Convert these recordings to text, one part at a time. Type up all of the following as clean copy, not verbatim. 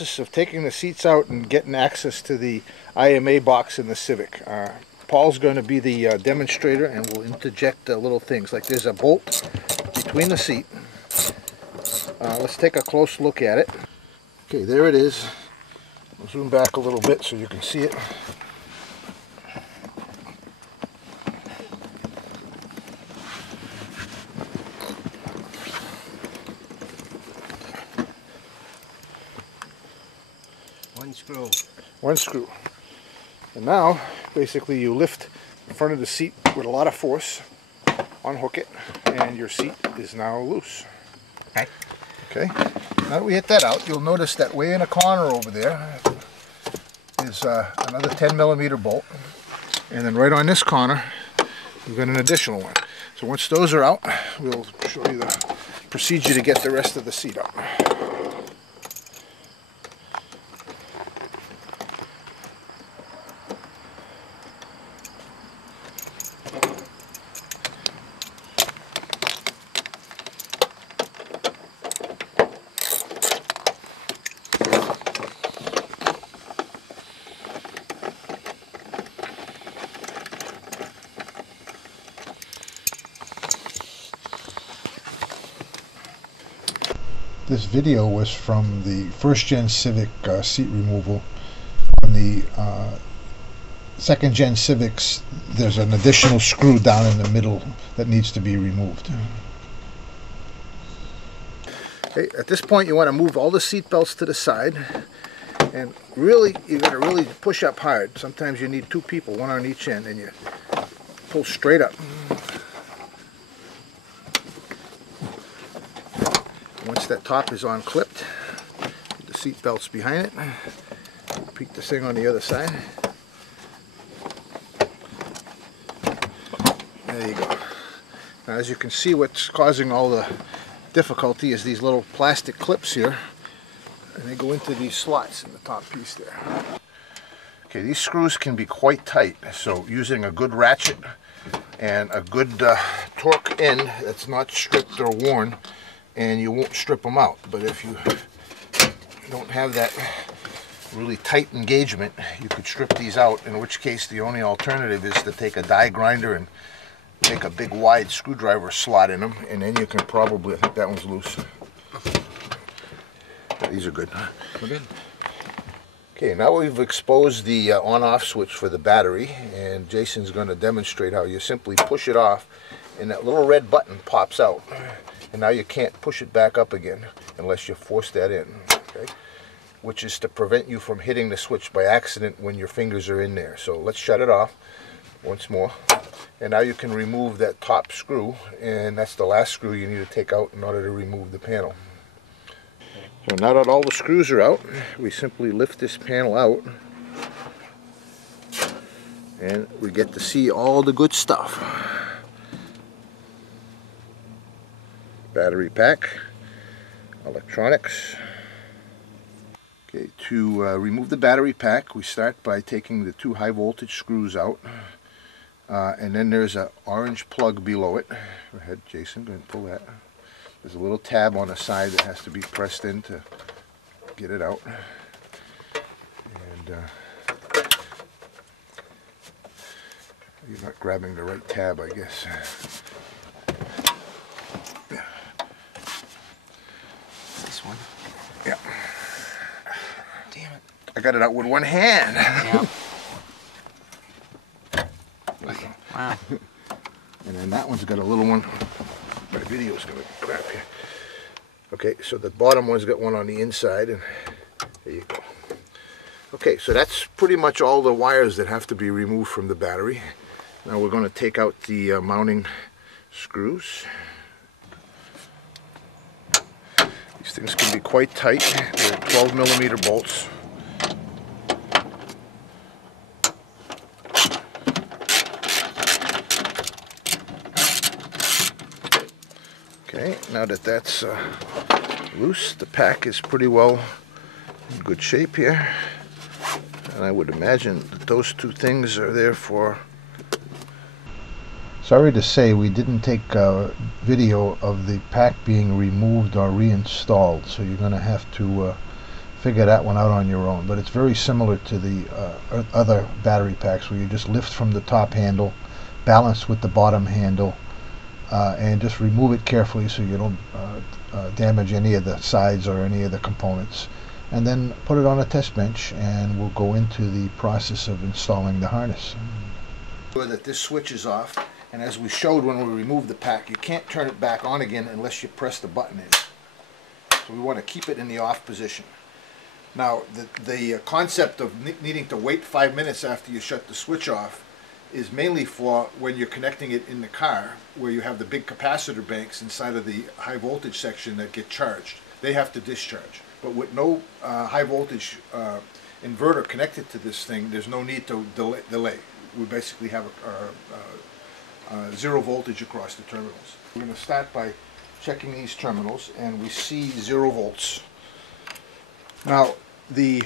process of taking the seats out and getting access to the IMA box in the Civic. Paul's going to be the demonstrator, and we'll interject little things like there's a bolt between the seat. Let's take a close look at it. Okay, there it is. I'll zoom back a little bit so you can see it. One screw. And now, basically, you lift the front of the seat with a lot of force, unhook it, and your seat is now loose. Okay. Now that we hit that out, you'll notice that way in a corner over there is another 10mm bolt. And then right on this corner, we've got an additional one. So once those are out, we'll show you the procedure to get the rest of the seat out. This video was from the first gen Civic seat removal. On the second gen Civics, there's an additional screw down in the middle that needs to be removed. Okay, at this point you want to move all the seat belts to the side, and really you got to really push up hard. Sometimes you need two people, one on each end, and you pull straight up. Once that top is unclipped, put the seat belts behind it, repeat the thing on the other side. There you go. Now, as you can see, what's causing all the difficulty is these little plastic clips here, and they go into these slots in the top piece there. Okay, these screws can be quite tight, so using a good ratchet and a good torque end that's not stripped or worn, and you won't strip them out. But if you don't have that really tight engagement, you could strip these out, in which case the only alternative is to take a die grinder and make a big wide screwdriver slot in them, and then you can probably, I think that one's loose. These are good. We're good. Okay, now we've exposed the on-off switch for the battery, and Jason's going to demonstrate how you simply push it off and that little red button pops out. And now you can't push it back up again unless you force that in, okay? Which is to prevent you from hitting the switch by accident when your fingers are in there. So let's shut it off once more. And now you can remove that top screw, and that's the last screw you need to take out in order to remove the panel. So now that all the screws are out, we simply lift this panel out, and we get to see all the good stuff. Battery pack, electronics. Okay, to remove the battery pack, we start by taking the two high voltage screws out, and then there's an orange plug below it. Go ahead, Jason, go ahead and pull that. There's a little tab on the side that has to be pressed in to get it out. And you're not grabbing the right tab, I guess. One. Yeah. Damn it. I got it out with one hand. Yeah. Wow. And then that one's got a little one. My video's going to crap here. Okay, so the bottom one's got one on the inside, and there you go. Okay, so that's pretty much all the wires that have to be removed from the battery. Now we're going to take out the mounting screws. These things can be quite tight. They're 12mm bolts. Okay, now that that's loose, the pack is pretty well in good shape here. And I would imagine that those two things are there for... Sorry to say, we didn't take a video of the pack being removed or reinstalled, so you're going to have to figure that one out on your own. But it's very similar to the other battery packs, where you just lift from the top handle, balance with the bottom handle, and just remove it carefully so you don't damage any of the sides or any of the components. And then put it on a test bench, and we'll go into the process of installing the harness. That this switch is off, and as we showed when we removed the pack, you can't turn it back on again unless you press the button in. So we want to keep it in the off position. Now the concept of needing to wait 5 minutes after you shut the switch off is mainly for when you're connecting it in the car, where you have the big capacitor banks inside of the high voltage section that get charged. They have to discharge. But with no high voltage inverter connected to this thing, there's no need to delay. We basically have zero voltage across the terminals. We're going to start by checking these terminals, and we see 0 volts. Now the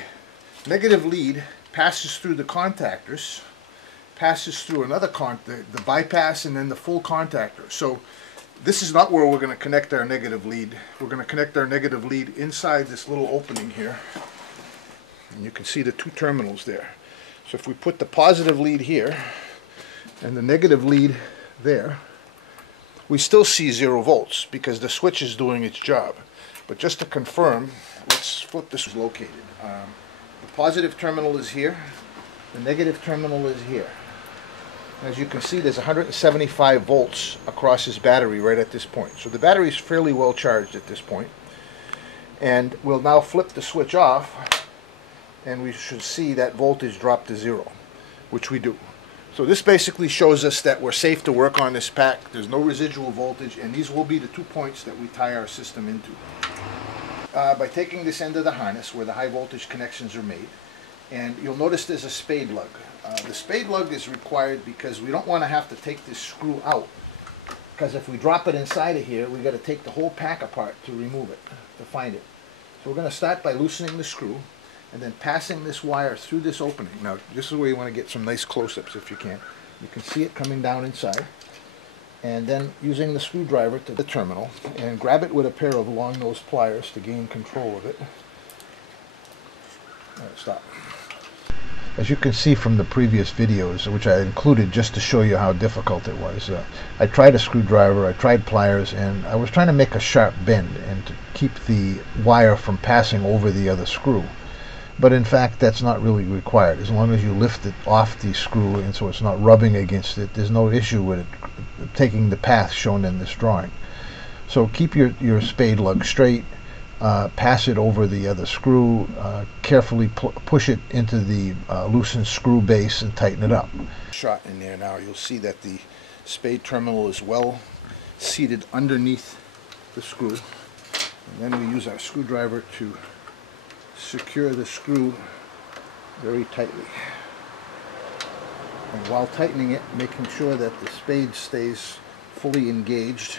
negative lead passes through the contactors, passes through another the bypass, and then the full contactor. So this is not where we're going to connect our negative lead. We're going to connect our negative lead inside this little opening here, and you can see the 2 terminals there. So if we put the positive lead here and the negative lead there, we still see 0 volts because the switch is doing its job. But just to confirm, let's flip this located. The positive terminal is here, the negative terminal is here. As you can see, there's 175 volts across this battery right at this point. So the battery is fairly well charged at this point. And we'll now flip the switch off, and we should see that voltage drop to 0, which we do. So this basically shows us that we're safe to work on this pack. There's no residual voltage, and these will be the 2 points that we tie our system into. By taking this end of the harness where the high voltage connections are made, and you'll notice there's a spade lug. The spade lug is required because we don't want to have to take this screw out, because if we drop it inside of here, we've got to take the whole pack apart to remove it, to find it. So we're going to start by loosening the screw and then passing this wire through this opening. Now this is where you want to get some nice close-ups if you can. You can see it coming down inside, and then using the screwdriver to the terminal, and grab it with a pair of long-nosed pliers to gain control of it. All right, stop. As you can see from the previous videos, which I included just to show you how difficult it was, I tried a screwdriver, I tried pliers, and I was trying to make a sharp bend and to keep the wire from passing over the other screw. But in fact, that's not really required. As long as you lift it off the screw and so it's not rubbing against it, there's no issue with it taking the path shown in this drawing. So keep your spade lug straight, pass it over the other screw, carefully push it into the loosened screw base and tighten it up. Shot in there now, you'll see that the spade terminal is well seated underneath the screw. And then we use our screwdriver to secure the screw very tightly. And while tightening it, making sure that the spade stays fully engaged.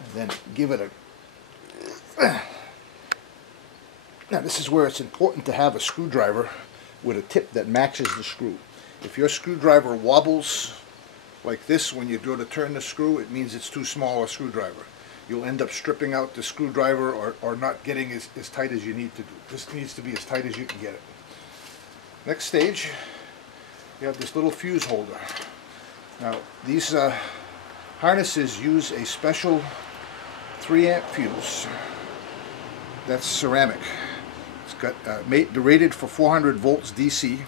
And then give it a... Now this is where it's important to have a screwdriver with a tip that matches the screw. If your screwdriver wobbles like this when you go to turn the screw, it means it's too small a screwdriver. You'll end up stripping out the screwdriver or not getting as tight as you need to do. This needs to be as tight as you can get it. Next stage, you have this little fuse holder. Now these harnesses use a special 3-amp fuse that's ceramic. It's got rated for 400 volts DC,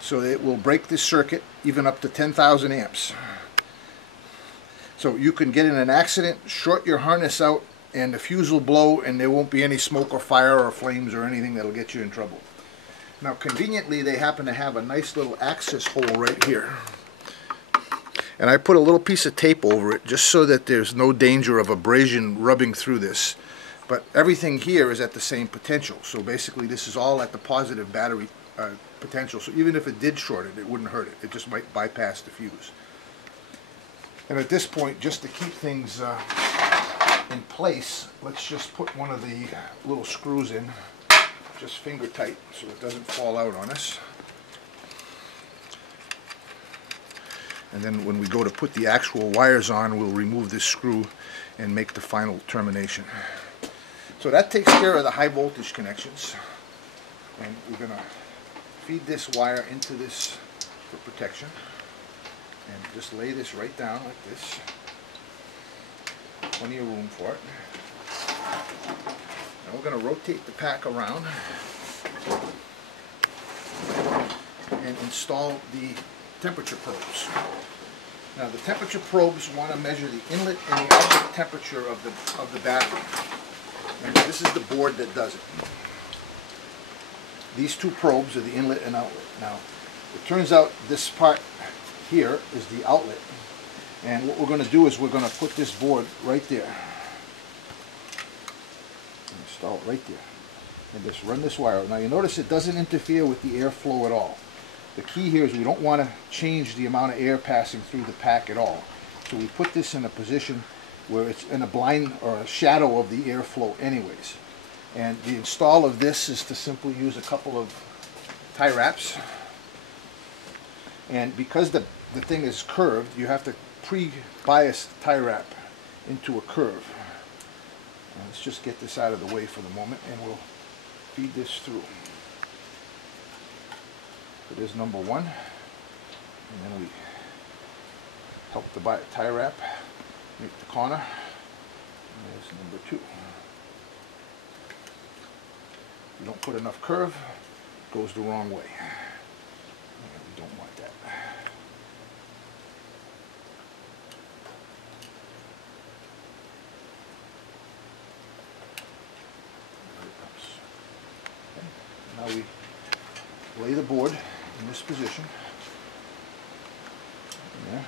so it will break this circuit even up to 10,000 amps. So you can get in an accident, short your harness out, and the fuse will blow, and there won't be any smoke or fire or flames or anything that'll get you in trouble. Now conveniently, they happen to have a nice little access hole right here. And I put a little piece of tape over it just so that there's no danger of abrasion rubbing through this. But everything here is at the same potential. So basically this is all at the positive battery potential. So even if it did short it, it wouldn't hurt it. It just might bypass the fuse. And at this point, just to keep things in place, let's just put one of the little screws in, just finger tight so it doesn't fall out on us. And then when we go to put the actual wires on, we'll remove this screw and make the final termination. So that takes care of the high voltage connections. And we're going to feed this wire into this for protection. And just lay this right down like this. Plenty of room for it. Now we're going to rotate the pack around and install the temperature probes. Now the temperature probes want to measure the inlet and the outlet temperature of the battery. And this is the board that does it. These two probes are the inlet and outlet. Now it turns out this part here is the outlet. And what we're going to do is we're going to put this board right there. Install it right there. And just run this wire out. Now you notice it doesn't interfere with the airflow at all. The key here is we don't want to change the amount of air passing through the pack at all. So we put this in a position where it's in a blind or a shadow of the airflow anyways. And the install of this is to simply use a couple of tie wraps. And because the thing is curved, you have to pre-bias the tie wrap into a curve. And let's just get this out of the way for the moment and we'll feed this through. So there's number one, and then we help the tie wrap make the corner, and there's number two. If you don't put enough curve, it goes the wrong way. And we don't want that. There it comes. Okay. Now we lay the board in this position. There.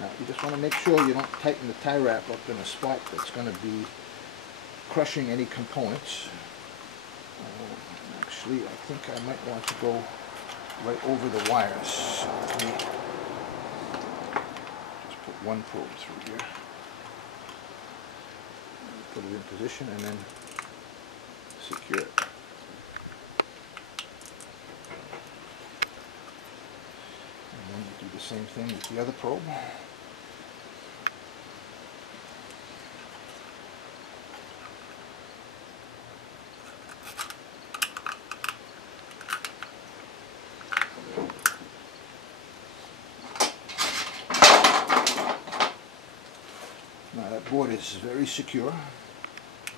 Now you just want to make sure you don't tighten the tie wrap up in a spot that's going to be crushing any components. Actually, I think I might want to go right over the wires. Let me just put one probe through here. Put it in position and then secure it. And then you do the same thing with the other probe. Now that board is very secure.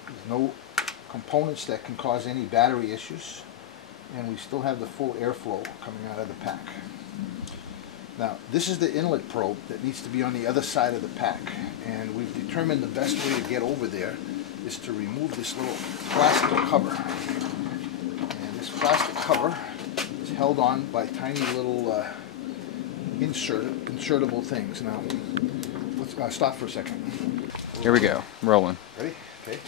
There's no components that can cause any battery issues, and we still have the full airflow coming out of the pack. Now this is the inlet probe that needs to be on the other side of the pack, and we've determined the best way to get over there is to remove this little plastic cover. And this plastic cover is held on by tiny little insertable things. Now let's stop for a second. Here we go, rolling. Ready? Okay.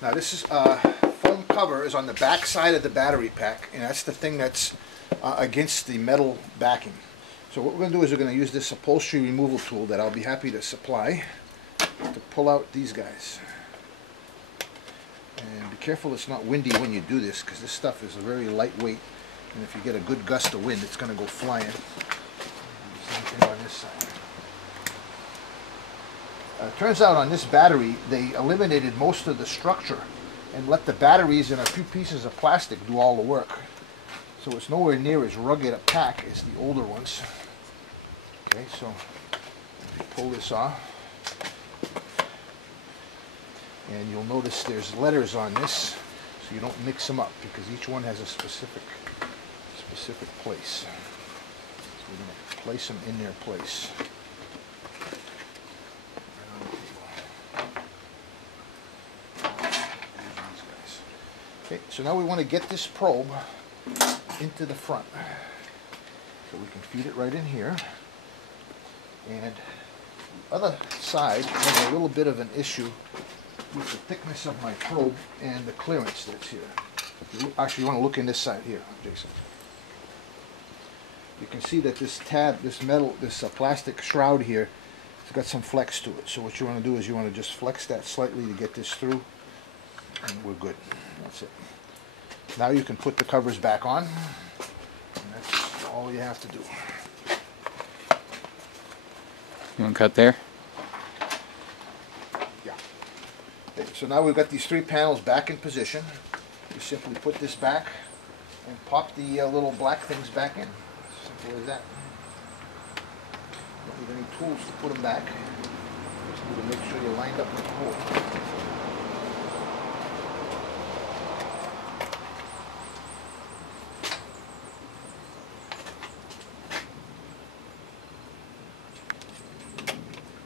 Now this is foam cover is on the back side of the battery pack, and that's the thing that's against the metal backing. So what we're going to do is we're going to use this upholstery removal tool that I'll be happy to supply to pull out these guys. And be careful it's not windy when you do this, because this stuff is very lightweight, and if you get a good gust of wind it's going to go flying. Same thing on this side. Turns out on this battery they eliminated most of the structure and let the batteries and a few pieces of plastic do all the work. So it's nowhere near as rugged a pack as the older ones. Okay, so pull this off. And you'll notice there's letters on this, so you don't mix them up because each one has a specific place. So we're going to place them in their place. Okay, so now we want to get this probe into the front. So we can feed it right in here. And the other side has a little bit of an issue with the thickness of my probe and the clearance that's here. Actually, you want to look in this side here, Jason. You can see that this tab, this metal, this plastic shroud here, it's got some flex to it. So what you want to do is you want to just flex that slightly to get this through, and we're good. That's it. Now you can put the covers back on, and that's all you have to do. You want to cut there? Yeah. Okay, so now we've got these 3 panels back in position. You simply put this back and pop the little black things back in. Simple as that. Don't need any tools to put them back. Just need to make sure you're lined up with the hole.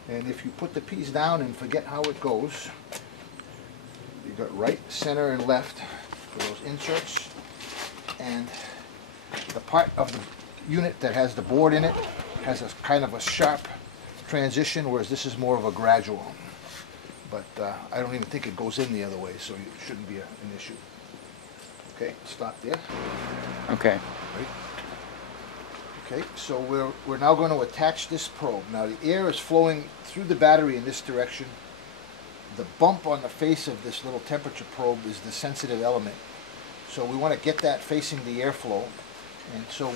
And if you put the piece down and forget how it goes, you've got right, center, and left for those inserts. And the part of the unit that has the board in it has a kind of a sharp transition, whereas this is more of a gradual. But I don't even think it goes in the other way, so it shouldn't be an issue. Okay, stop there. Okay. Right. Okay, so we're now going to attach this probe. Now the air is flowing through the battery in this direction. The bump on the face of this little temperature probe is the sensitive element. So we want to get that facing the airflow. And so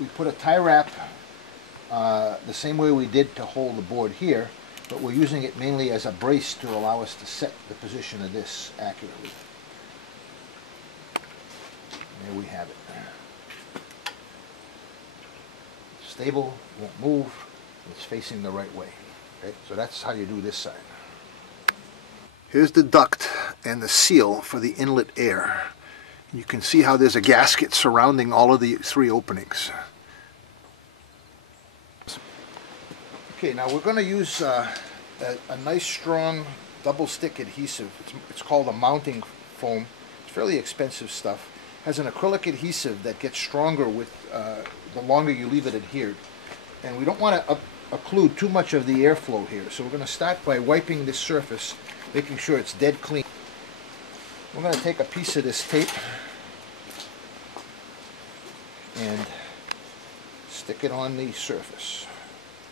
we put a tie wrap the same way we did to hold the board here, but we're using it mainly as a brace to allow us to set the position of this accurately. There we have it. Stable, won't move, it's facing the right way. Okay, so that's how you do this side. Here's the duct and the seal for the inlet air. You can see how there's a gasket surrounding all of the 3 openings. Okay, now we're going to use a nice strong double stick adhesive. It's called a mounting foam. It's fairly expensive stuff. It has an acrylic adhesive that gets stronger with the longer you leave it adhered. And we don't want to occlude too much of the airflow here. So we're going to start by wiping this surface, making sure it's dead clean. We're going to take a piece of this tape and stick it on the surface.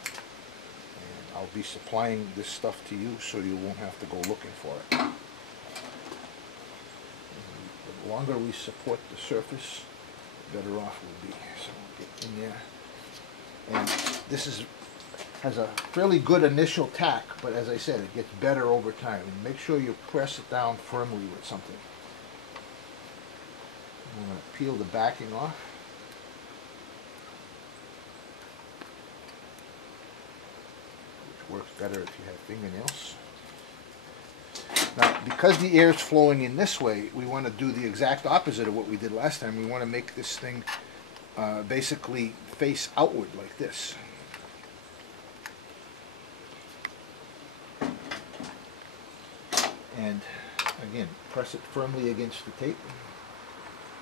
And I'll be supplying this stuff to you so you won't have to go looking for it. And the longer we support the surface, the better off we'll be. So we'll get in there. And this has a fairly good initial tack, but as I said, it gets better over time. And make sure you press it down firmly with something. I'm going to peel the backing off. Which works better if you have fingernails. Now, because the air is flowing in this way, we want to do the exact opposite of what we did last time. We want to make this thing basically face outward like this. And again, press it firmly against the tape,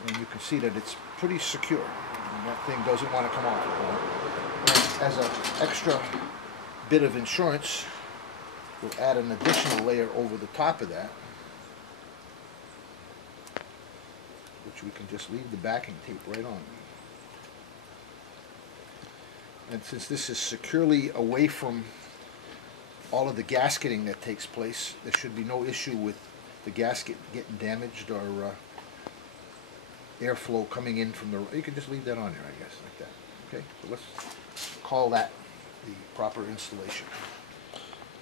and you can see that it's pretty secure. And that thing doesn't want to come off. And as an extra bit of insurance, we'll add an additional layer over the top of that, which we can just leave the backing tape right on. And since this is securely away from all of the gasketing that takes place, there should be no issue with the gasket getting damaged or airflow coming in from the... You can just leave that on there, I guess, like that. Okay, so let's call that the proper installation.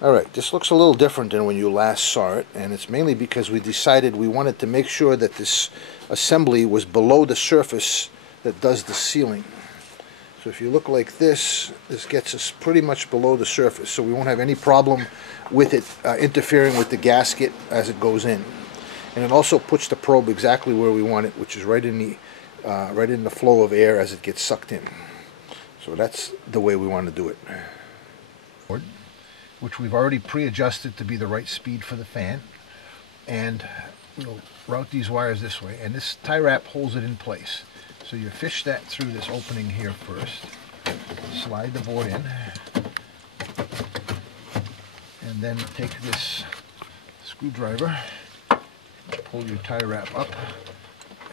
Alright, this looks a little different than when you last saw it, and it's mainly because we decided we wanted to make sure that this assembly was below the surface that does the sealing. So if you look like this, this gets us pretty much below the surface, so we won't have any problem with it interfering with the gasket as it goes in. And it also puts the probe exactly where we want it, which is right in the flow of air as it gets sucked in. So that's the way we want to do it. Which we've already pre-adjusted to be the right speed for the fan. And we'll route these wires this way, and this tie wrap holds it in place. So you fish that through this opening here first, slide the board in, and then take this screwdriver, pull your tie wrap up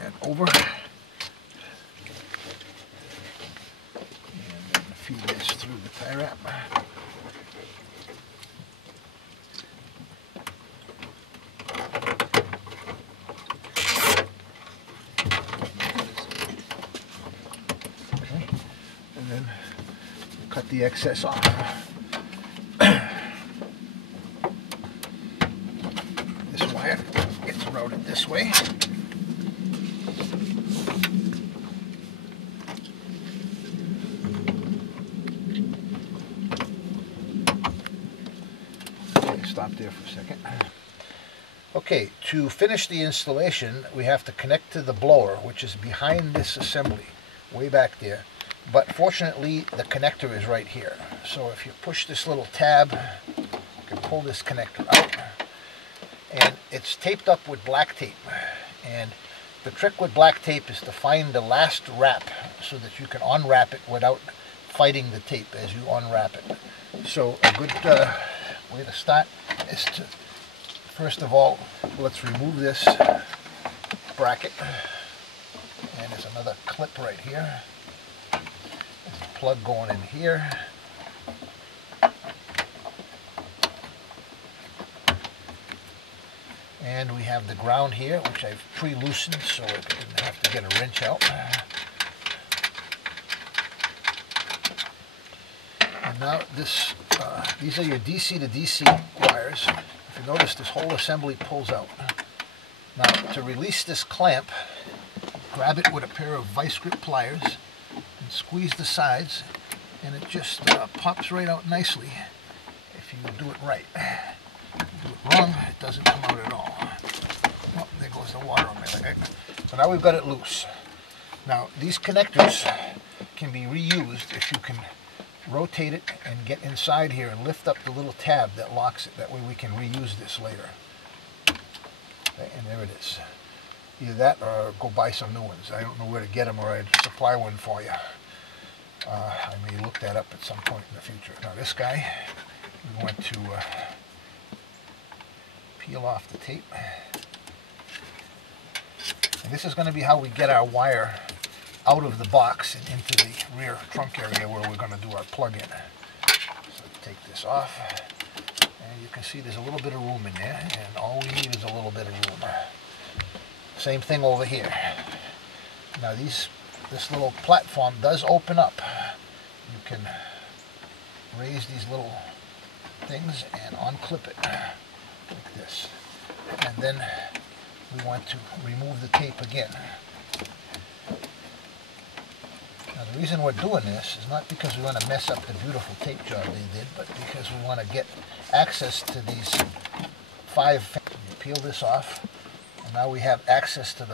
and over, and then feed this through the tie wrap. the excess off. This wire gets routed this way. Okay, stop there for a second. Okay, to finish the installation, we have to connect to the blower, which is behind this assembly, way back there. But fortunately, the connector is right here. So if you push this little tab, you can pull this connector out. And it's taped up with black tape. And the trick with black tape is to find the last wrap so that you can unwrap it without fighting the tape as you unwrap it. So a good way to start is to, first of all, let's remove this bracket. And there's another clip right here. There's a plug going in here. And we have the ground here, which I've pre-loosened so I didn't have to get a wrench out. And now this, these are your DC to DC wires. If you notice, this whole assembly pulls out. Now, to release this clamp, grab it with a pair of vice grip pliers and squeeze the sides, and it just pops right out nicely if you do it right. If you do it wrong, it doesn't come out at all. Oh, there goes the water on my leg. So now we've got it loose. Now, these connectors can be reused if you can rotate it and get inside here and lift up the little tab that locks it. That way we can reuse this later. Okay, and there it is. Either that or go buy some new ones. I don't know where to get them, or I'd supply one for you. I may look that up at some point in the future. Now this guy, we want to peel off the tape. And this is going to be how we get our wire out of the box and into the rear trunk area where we're going to do our plug-in. So take this off, and you can see there's a little bit of room in there, and all we need is a little bit of room. Same thing over here. Now this little platform does open up. You can raise these little things and unclip it like this. And then we want to remove the tape again. Now the reason we're doing this is not because we want to mess up the beautiful tape job they did, but because we want to get access to these 5 fans. You peel this off, and now we have access to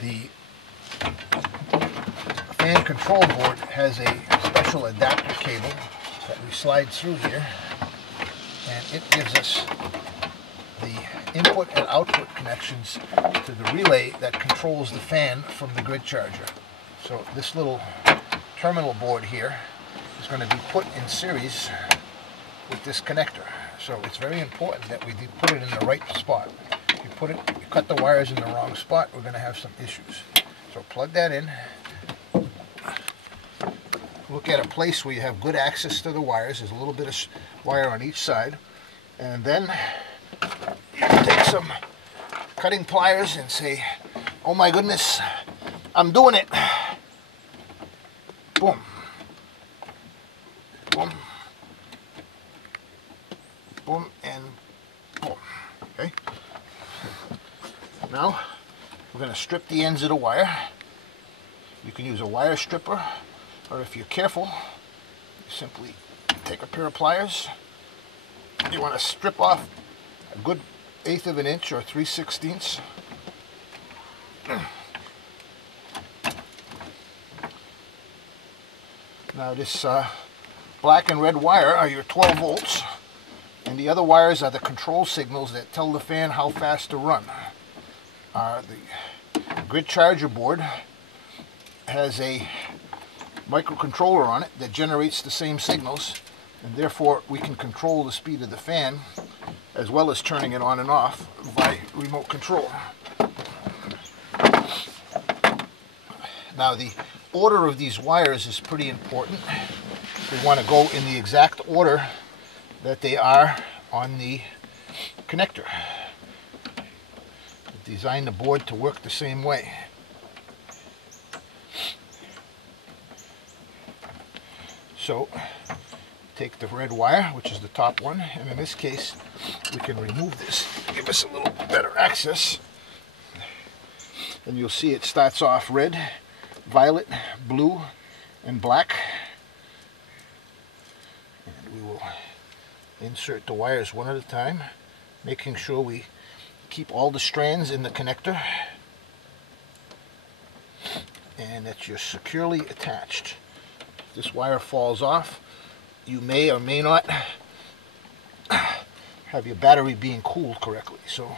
the fan control board. Has a special adapter cable that we slide through here, and it gives us the input and output connections to the relay that controls the fan from the grid charger. So this little terminal board here is going to be put in series with this connector. So it's very important that we put it in the right spot. If you cut the wires in the wrong spot, we're going to have some issues. So plug that in. Look at a place where you have good access to the wires. There's a little bit of wire on each side. And then you take some cutting pliers and say, oh my goodness, I'm doing it. Boom. Boom. Boom and boom. Okay. Now we're going to strip the ends of the wire. You can use a wire stripper, or if you're careful, you simply take a pair of pliers. You want to strip off a good 1/8 of an inch or 3/16. Now this black and red wire are your 12 volts, and the other wires are the control signals that tell the fan how fast to run. The grid charger board has a microcontroller on it that generates the same signals, and therefore we can control the speed of the fan as well as turning it on and off by remote control. Now the order of these wires is pretty important. We want to go in the exact order that they are on the connector. Design the board to work the same way. So take the red wire, which is the top one, and in this case we can remove this, give us a little better access. And you'll see it starts off red, violet, blue, and black. And we will insert the wires one at a time, making sure we keep all the strands in the connector and that you're securely attached. If this wire falls off, you may or may not have your battery being cooled correctly. So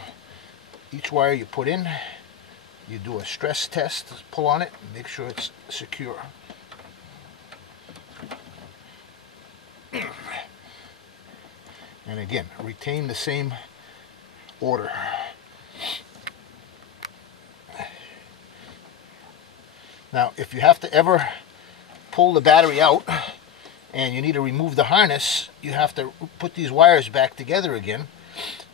each wire you put in, you do a stress test, pull on it, and make sure it's secure. And again, retain the same order. Now, if you have to ever pull the battery out and you need to remove the harness, you have to put these wires back together again.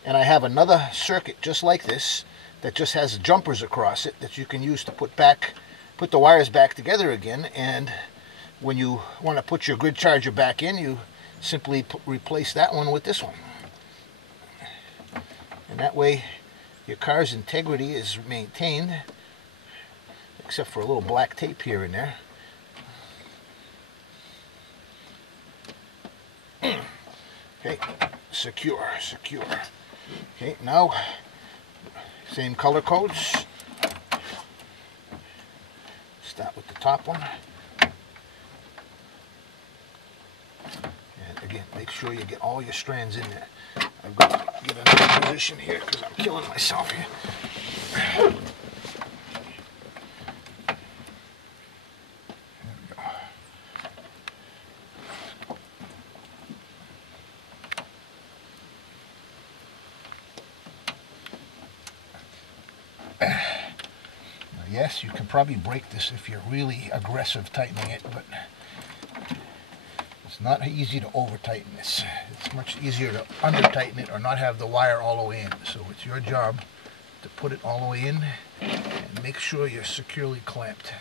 And I have another circuit just like this that just has jumpers across it that you can use to put the wires back together again. And when you want to put your grid charger back in, you simply replace that one with this one. And that way your car's integrity is maintained, except for a little black tape here and there. Okay, secure. Okay, now same color codes. Start with the top one. And again, make sure you get all your strands in there. I've got to get another position here because I'm killing myself here. Yes, you can probably break this if you're really aggressive tightening it, but it's not easy to over tighten this. It's much easier to under tighten it or not have the wire all the way in. So it's your job to put it all the way in and make sure you're securely clamped.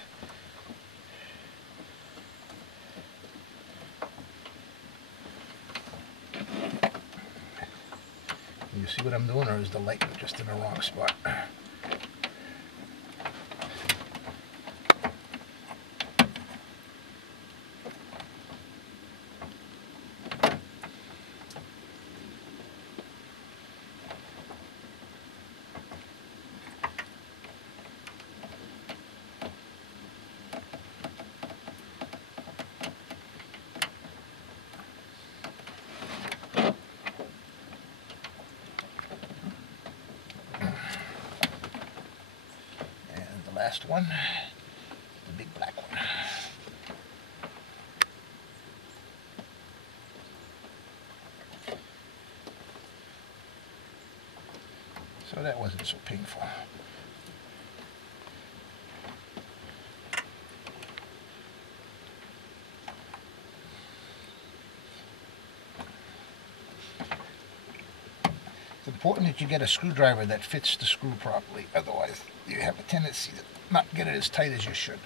You see what I'm doing, or is the light just in the wrong spot? Last one, the big black one. So that wasn't so painful. It's important that you get a screwdriver that fits the screw properly, otherwise you have a tendency to not get it as tight as you should.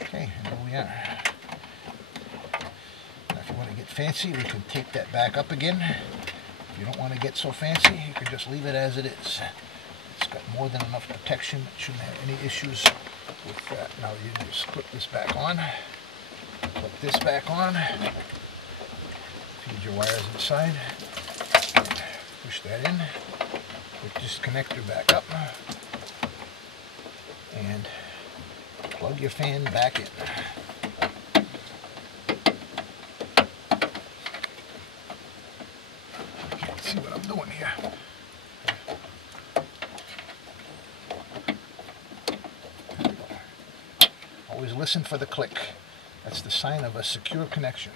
Okay, and there we are. Now if you want to get fancy, we can tape that back up again. If you don't want to get so fancy, you can just leave it as it is. It's got more than enough protection. It shouldn't have any issues with that. Now you just put this back on. Put this back on. Feed your wires inside. Push that in. Put this connector back up. And plug your fan back in. You can't see what I'm doing here. Always listen for the click. That's the sign of a secure connection.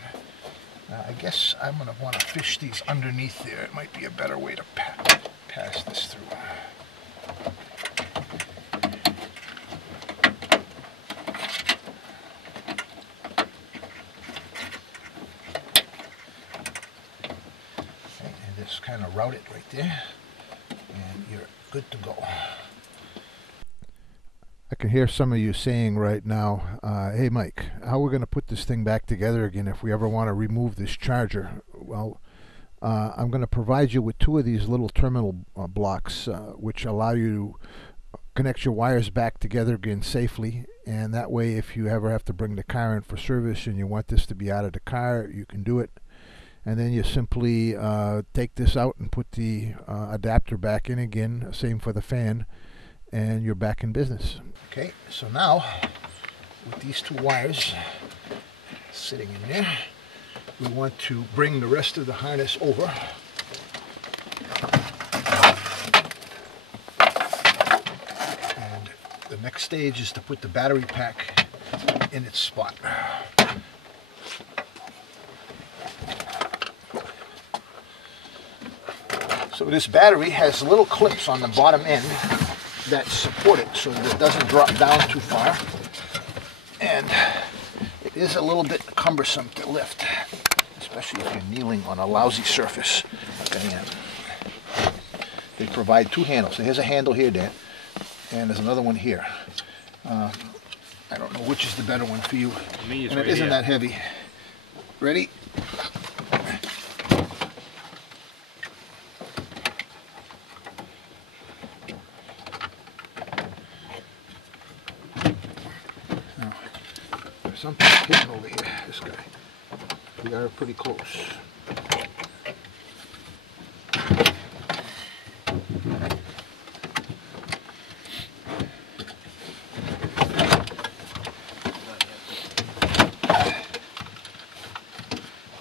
Now I guess I'm going to want to fish these underneath there. It might be a better way to pass this through. Just kind of route it right there, and you're good to go. I can hear some of you saying right now, hey Mike, how we're going to put this thing back together again if we ever want to remove this charger. Well, I'm going to provide you with 2 of these little terminal blocks which allow you to connect your wires back together again safely, and that way if you ever have to bring the car in for service and you want this to be out of the car, you can do it. And then you simply take this out and put the adapter back in again, same for the fan, and you're back in business. Okay, so now with these 2 wires sitting in there, we want to bring the rest of the harness over. And the next stage is to put the battery pack in its spot. So this battery has little clips on the bottom end that support it so that it doesn't drop down too far. And it is a little bit cumbersome to lift, especially if you're kneeling on a lousy surface like I am. They provide 2 handles. So here's a handle here, Dan, and there's another one here. I don't know which is the better one for you. And it isn't that heavy. Ready? Something's hidden over here, this guy. We are pretty close.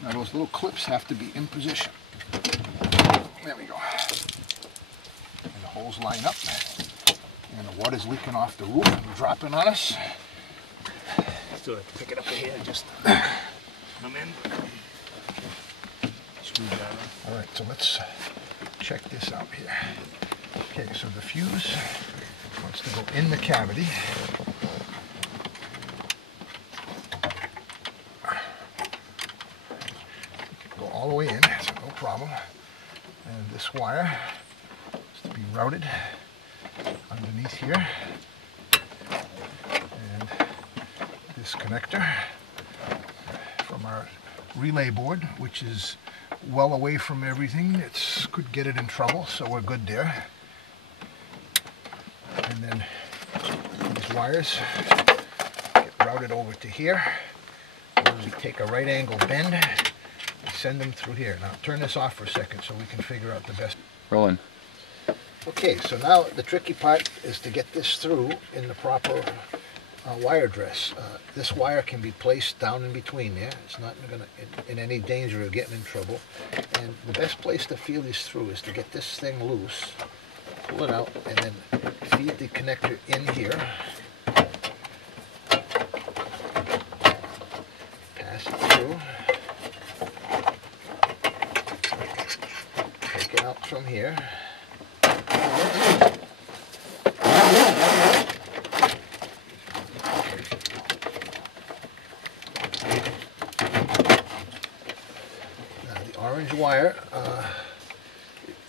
Now those little clips have to be in position. There we go. And the holes line up. And the water's leaking off the roof and dropping on us. So pick it up here and just come in. Screwdriver. All right, so let's check this out here. Okay, so the fuse wants to go in the cavity. Go all the way in, so no problem. And this wire is to be routed underneath here. And this connector from our relay board, which is well away from everything. It could get it in trouble, so we're good there. And then these wires get routed over to here. We take a right angle bend and send them through here. Now turn this off for a second so we can figure out the best. Rolling. Okay, so now the tricky part is to get this through in the proper wire dress. This wire can be placed down in between there. It's not in any danger of getting in trouble. And the best place to feel this through is to get this thing loose, pull it out, and then feed the connector in here. Pass it through. Take it out from here. Wire,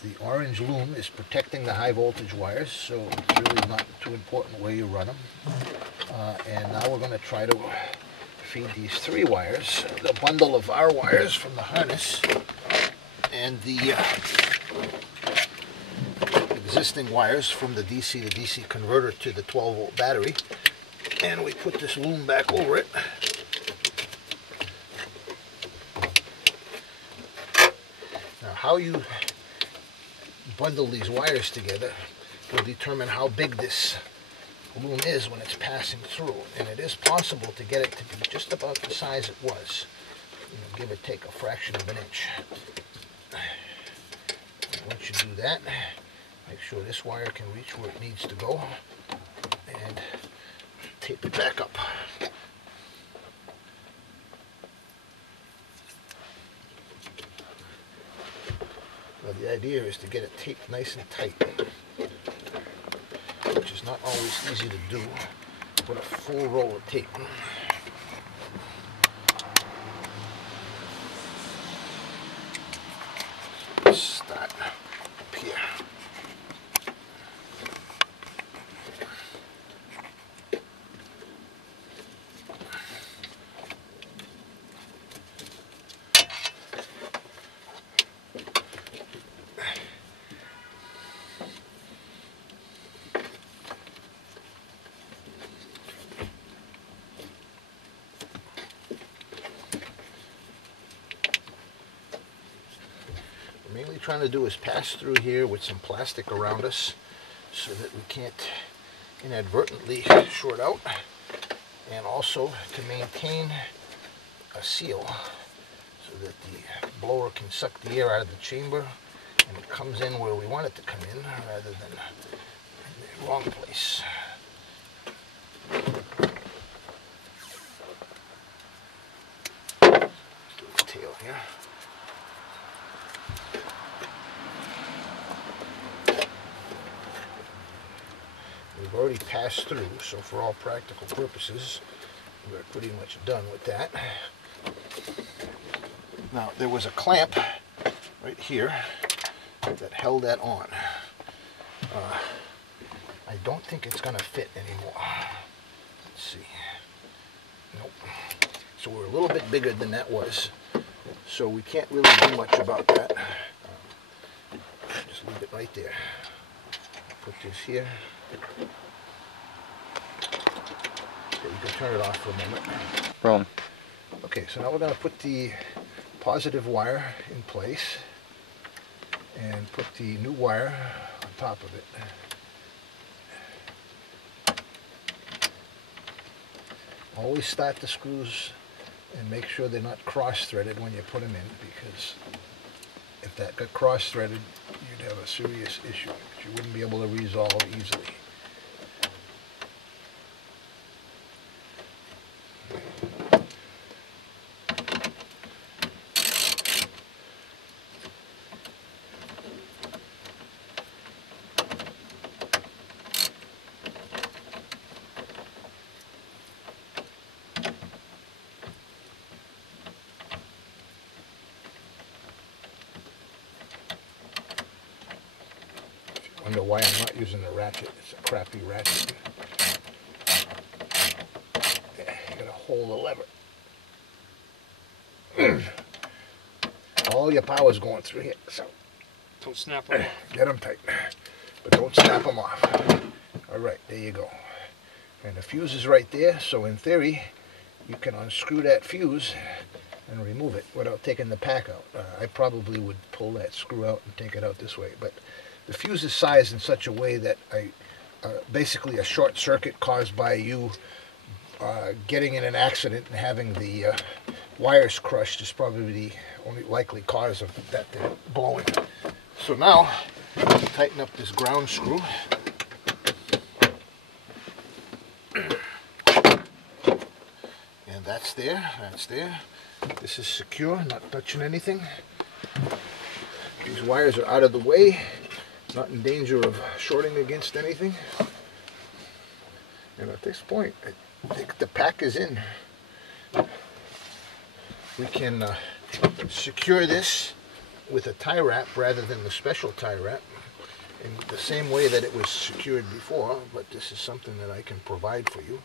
the orange loom is protecting the high voltage wires, so it's really not too important where you run them. And now we're going to try to feed these 3 wires, the bundle of our wires from the harness and the existing wires from the DC to DC converter to the 12-volt battery, and we put this loom back over it. How you bundle these wires together will determine how big this loom is when it's passing through, and it is possible to get it to be just about the size it was, give or take a fraction of an inch. Once you do that, make sure this wire can reach where it needs to go, and tape it back up. Well, the idea is to get it taped nice and tight, which is not always easy to do with a full roll of tape. Let's start up here. trying to do is pass through here with some plastic around us so that we can't inadvertently short out, and also to maintain a seal so that the blower can suck the air out of the chamber and it comes in where we want it to come in rather than in the wrong place. Let's do the tail here. We've already passed through, so for all practical purposes, we're pretty much done with that. Now, there was a clamp right here that held that on. I don't think it's going to fit anymore. Let's see. Nope. So we're a little bit bigger than that was, so we can't really do much about that. Just leave it right there. Put this here. Okay, you can turn it off for a moment. Rolling. Okay, so now we're going to put the positive wire in place and put the new wire on top of it. Always start the screws and make sure they're not cross-threaded when you put them in, because if that got cross-threaded, you'd have a serious issue that you wouldn't be able to resolve easily. Wonder why I'm not using the ratchet. It's a crappy ratchet. Yeah, you gotta hold the lever. All your power's going through here, so Don't snap them off. get them tight, but don't snap them off. All right, there you go. And the fuse is right there, so in theory, you can unscrew that fuse and remove it without taking the pack out. I probably would pull that screw out and take it out this way, but the fuse is sized in such a way that basically a short circuit caused by you getting in an accident and having the wires crushed is probably the only likely cause of that thing blowing. So now, tighten up this ground screw. And that's there, that's there. This is secure, not touching anything. These wires are out of the way. Not in danger of shorting against anything. And at this point, I think the pack is in. We can secure this with a tie wrap rather than the special tie wrap in the same way that it was secured before, but this is something that I can provide for you.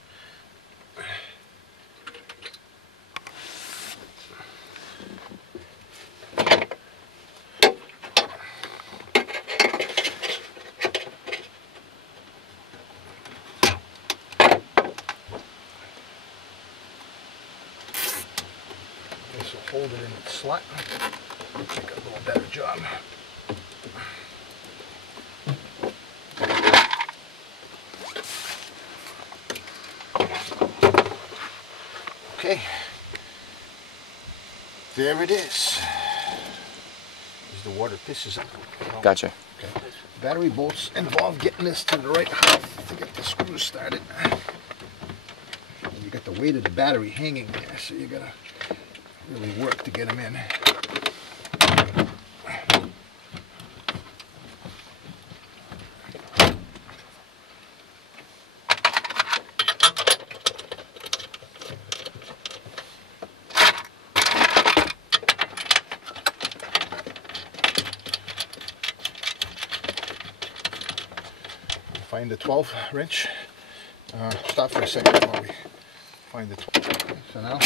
This will hold it in its slot. Make a little better job. Okay, there it is. As the water pisses up. Gotcha. Okay. Battery bolts involve getting this to the right height to get the screws started. You got the weight of the battery hanging there, so you gotta really work to get them in. Find the 12 wrench. Stop for a second while we find the 12. So now,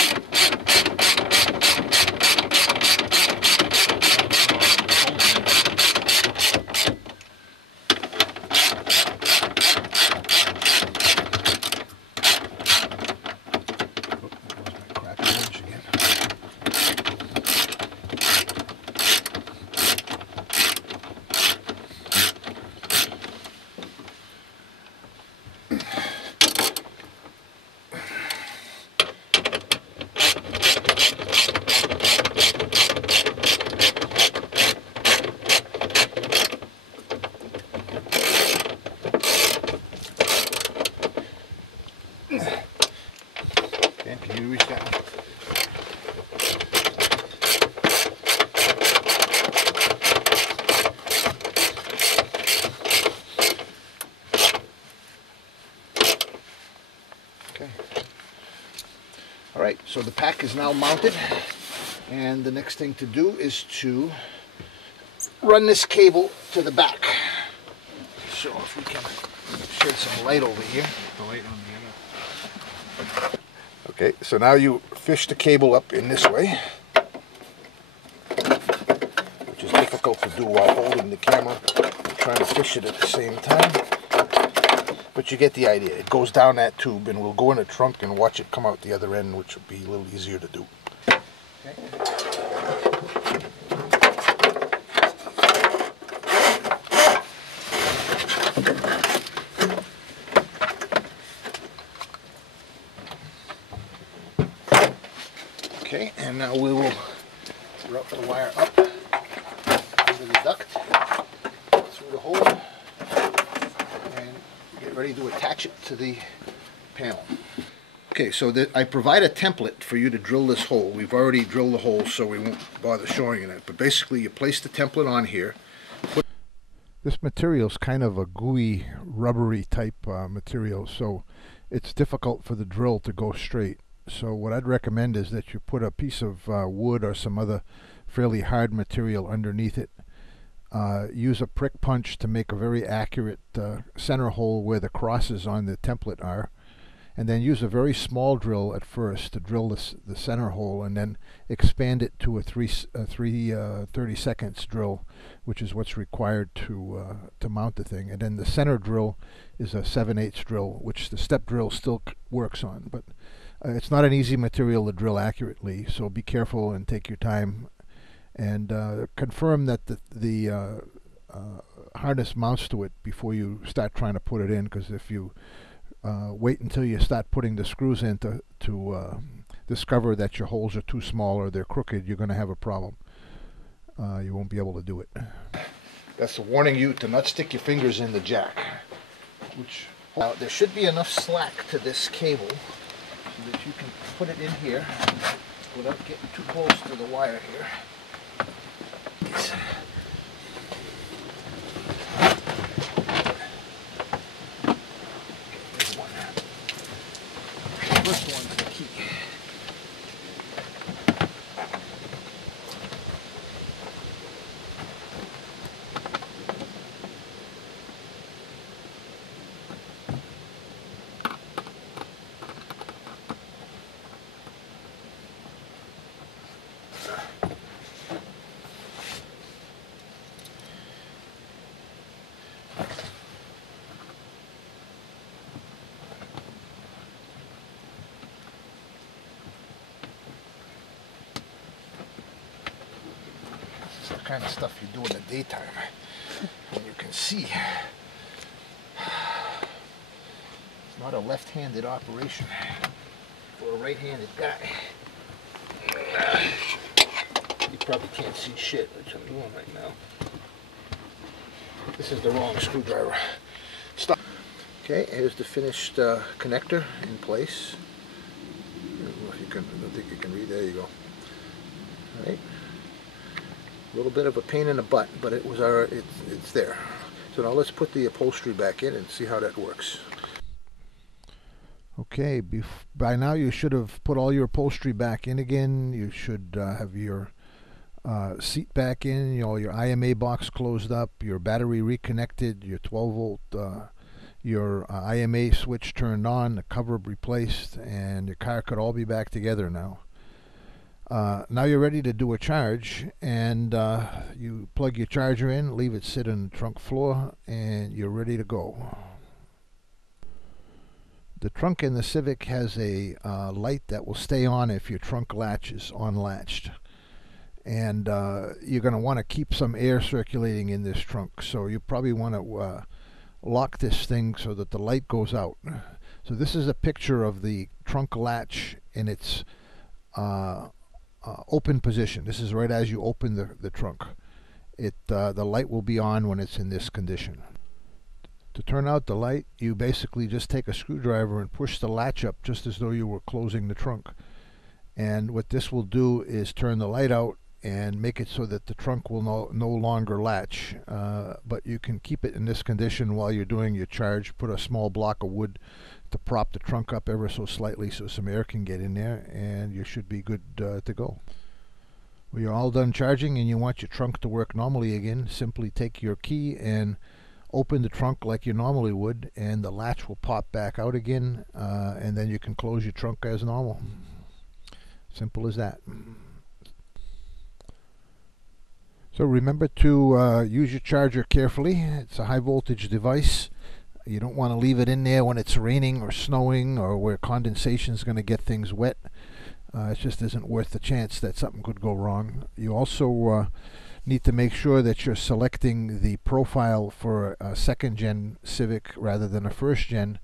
So the pack is now mounted, and the next thing to do is to run this cable to the back. So if we can shed some light over here. The light on the other. Okay, so now you fish the cable up in this way, which is difficult to do while holding the camera and trying to fish it at the same time. But you get the idea. It goes down that tube and we'll go in the trunk and watch it come out the other end, which will be a little easier to do. Okay. Okay, and now we will route the wire up over the duct, through the hole, and get ready to attach it to the panel. Okay, so I provide a template for you to drill this hole. We've already drilled the hole, so we won't bother showing you that. But basically, you place the template on here. This material is kind of a gooey, rubbery type material, so it's difficult for the drill to go straight. So what I'd recommend is that you put a piece of wood or some other fairly hard material underneath it. Use a prick punch to make a very accurate center hole where the crosses on the template are. And then use a very small drill at first to drill the center hole, and then expand it to a 30 seconds drill, which is what's required to mount the thing. And then the center drill is a 7/8 drill, which the step drill still works on. But it's not an easy material to drill accurately, so be careful and take your time. And confirm that the harness mounts to it before you start trying to put it in, because if you wait until you start putting the screws in to discover that your holes are too small or they're crooked, you're going to have a problem. You won't be able to do it. That's warning you to not stick your fingers in the jack. Now, there should be enough slack to this cable so that you can put it in here without getting too close to the wire here. First one's the key. It's the kind of stuff you do in the daytime when you can see. It's not a left-handed operation for a right-handed guy. You probably can't see shit, which I'm doing right now. This is the wrong screwdriver. Stop. Okay, here's the finished connector in place. I don't think you can read. There you go. All right. A little bit of a pain in the butt, but it's there. So now let's put the upholstery back in and see how that works. Okay, by now you should have put all your upholstery back in again. You should have your seat back in, your IMA box closed up, your battery reconnected, your 12-volt, your IMA switch turned on, the cover replaced, and your car could all be back together now. Now you're ready to do a charge, and you plug your charger in, leave it sit on the trunk floor, and you're ready to go. The trunk in the Civic has a light that will stay on if your trunk latch is unlatched. And you're going to want to keep some air circulating in this trunk, so you probably want to lock this thing so that the light goes out. So this is a picture of the trunk latch in its open position. This is right as you open the trunk. The light will be on when it's in this condition. To turn out the light, you basically just take a screwdriver and push the latch up just as though you were closing the trunk. And what this will do is turn the light out and make it so that the trunk will no longer latch. But you can keep it in this condition while you're doing your charge. Put a small block of wood to prop the trunk up ever so slightly so some air can get in there, and you should be good to go. When you're all done charging and you want your trunk to work normally again, simply take your key and open the trunk like you normally would, and the latch will pop back out again, and then you can close your trunk as normal. Simple as that. So remember to use your charger carefully. It's a high voltage device. You don't want to leave it in there when it's raining or snowing or where condensation is going to get things wet. It just isn't worth the chance that something could go wrong. You also need to make sure that you're selecting the profile for a second gen Civic rather than a first gen,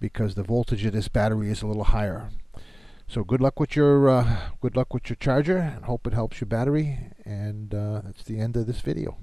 because the voltage of this battery is a little higher. So good luck with your charger, and hope it helps your battery. And that's the end of this video.